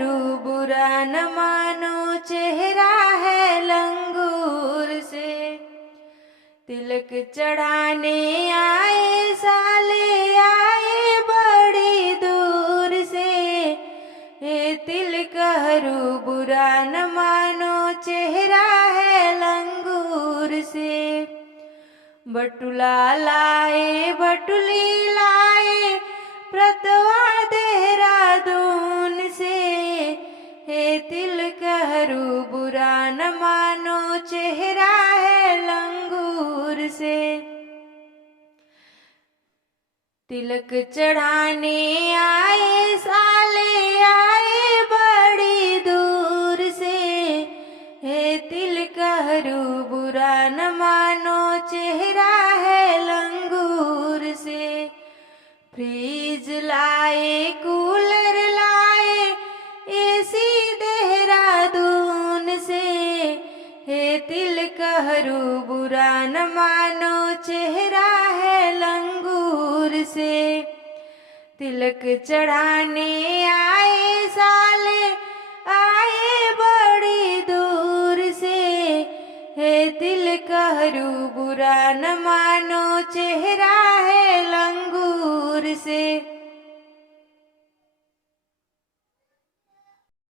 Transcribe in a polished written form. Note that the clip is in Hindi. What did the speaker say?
करूँ बुरा न मानो, चेहरा है लंगूर से। तिलक चढ़ाने आए साले आए बड़ी दूर से, हे तिलक हरू बुरा न मानो, चेहरा है लंगूर से। बटुला लाए बटुली लाए प्रतवा देहरादून से, हे तिलक हरू बुरा न मानो, चेहरा है लंगूर से। तिलक चढ़ाने आए साले आए बड़ी दूर से, हे तिलक हरू बुरा न मानो, चेहरा है लंगूर से। फ्रीज लाए कूलर लाए एसी देहरादून से, हे तिलक हरू बुरा न मानो, चेहरा है लंगूर से। तिलक चढ़ाने आए साले आए बड़ी दूर से, हे तिलक हरू बुरा न मानो, चेहरा है लंगूर से।